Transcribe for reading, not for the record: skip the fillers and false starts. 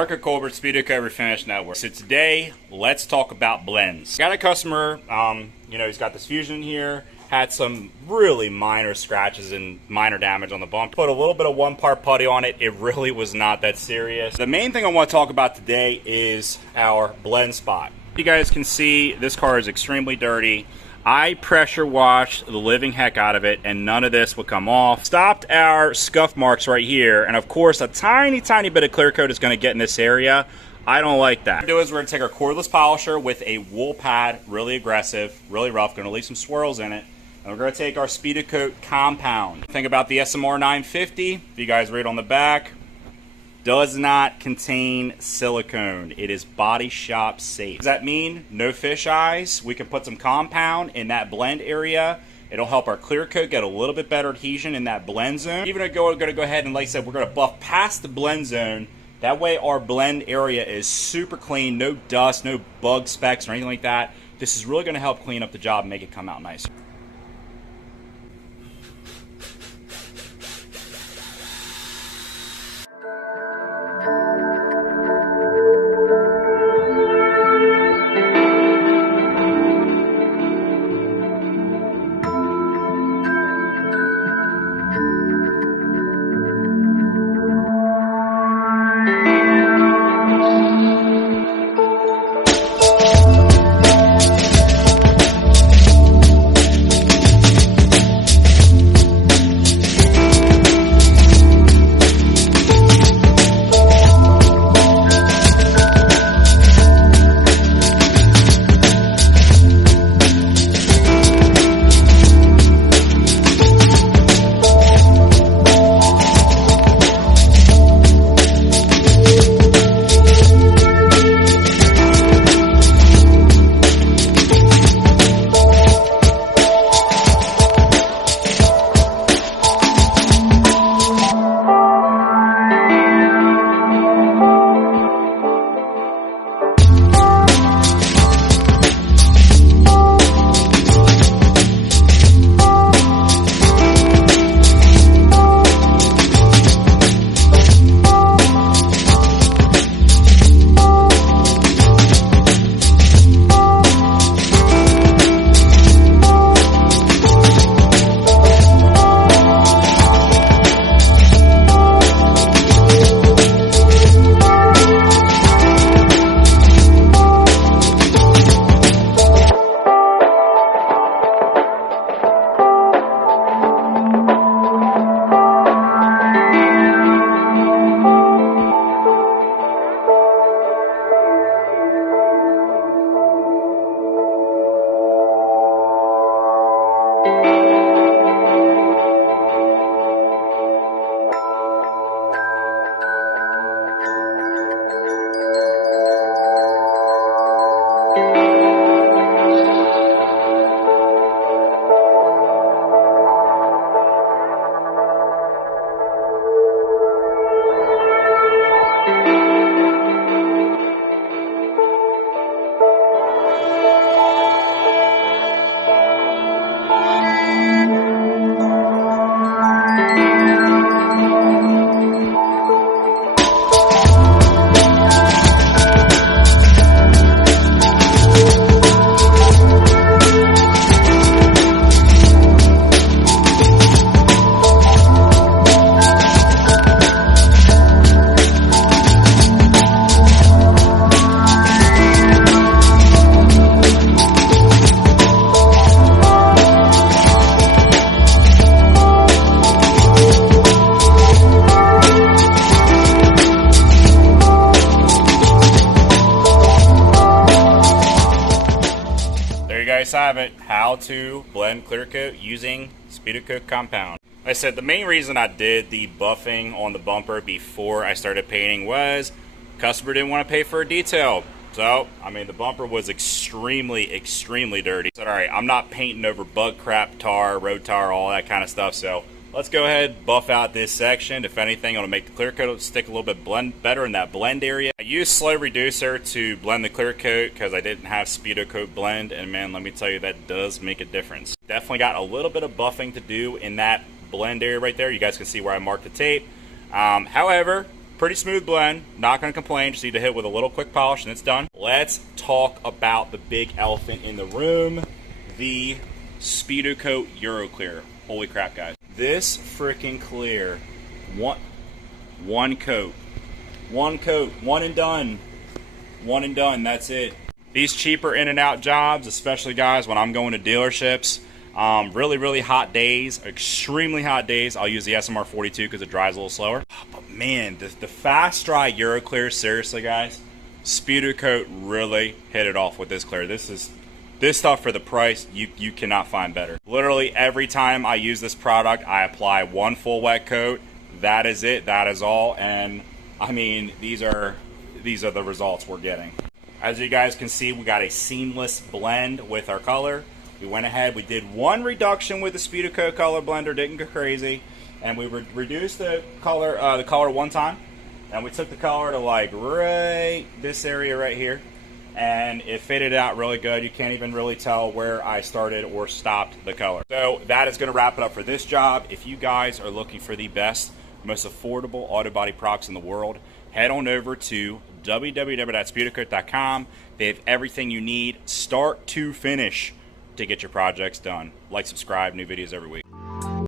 Marco Colbert, Speedokote Refinish Network. So today, let's talk about blends. Got a customer, he's got this Fusion here, had some really minor scratches and minor damage on the bump. Put a little bit of one-part putty on it. It really was not that serious. The main thing I want to talk about today is our blend spot. You guys can see this car is extremely dirty. I pressure washed the living heck out of it and none of this would come off. Stopped our scuff marks right here, and of course a tiny bit of clear coat is going to get in this area. I don't like that. What we're going to do is we're going to take our cordless polisher with a wool pad, really aggressive, really rough, going to leave some swirls in it. And we're going to take our Speedokote compound. Think about the SMR 950, if you guys read on the back, does not contain silicone. It is body shop safe. Does that mean no fish eyes? We can put some compound in that blend area. It'll help our clear coat get a little bit better adhesion in that blend zone. Even we're going to go ahead and, like I said, we're going to buff past the blend zone. That way our blend area is super clean, no dust, no bug specks or anything like that. This is really going to help clean up the job and make it come out nicer. Have it, how to blend clear coat using Speedokote compound. Like I said, the main reason I did the buffing on the bumper before I started painting was customer didn't want to pay for a detail. So, I mean, the bumper was extremely dirty. So, all right, I'm not painting over bug crap, tar, road tar, all that kind of stuff. So let's go ahead, buff out this section. If anything, it'll make the clear coat stick a little bit better in that blend area. I used slow reducer to blend the clear coat because I didn't have Speedokote blend, and man, let me tell you, that does make a difference. Definitely got a little bit of buffing to do in that blend area right there. You guys can see where I marked the tape. However, pretty smooth blend. Not going to complain. Just need to hit with a little quick polish and it's done. Let's talk about the big elephant in the room, the Speedokote Euro Clear. Holy crap, guys. This freaking clear, one coat, one and done, that's it. These cheaper in and out jobs, especially guys when I'm going to dealerships, really hot days, extremely hot days, I'll use the SMR 42 because it dries a little slower. But man, the fast dry Euro Clear, seriously guys, Speedokote really hit it off with this clear. This stuff for the price, you cannot find better. Literally every time I use this product, I apply one full wet coat. That is it, that is all. And I mean, these are the results we're getting. As you guys can see, we got a seamless blend with our color. We went ahead, we did one reduction with the Speedokote color blender, didn't go crazy. And we reduced the color one time. And we took the color to like right this area right here. And it faded out really good. You can't even really tell where I started or stopped the color. So that is going to wrap it up for this job. If you guys are looking for the best, most affordable auto body products in the world, head on over to www.speedokote.com. They have everything you need, start to finish, to get your projects done. Like, subscribe, new videos every week.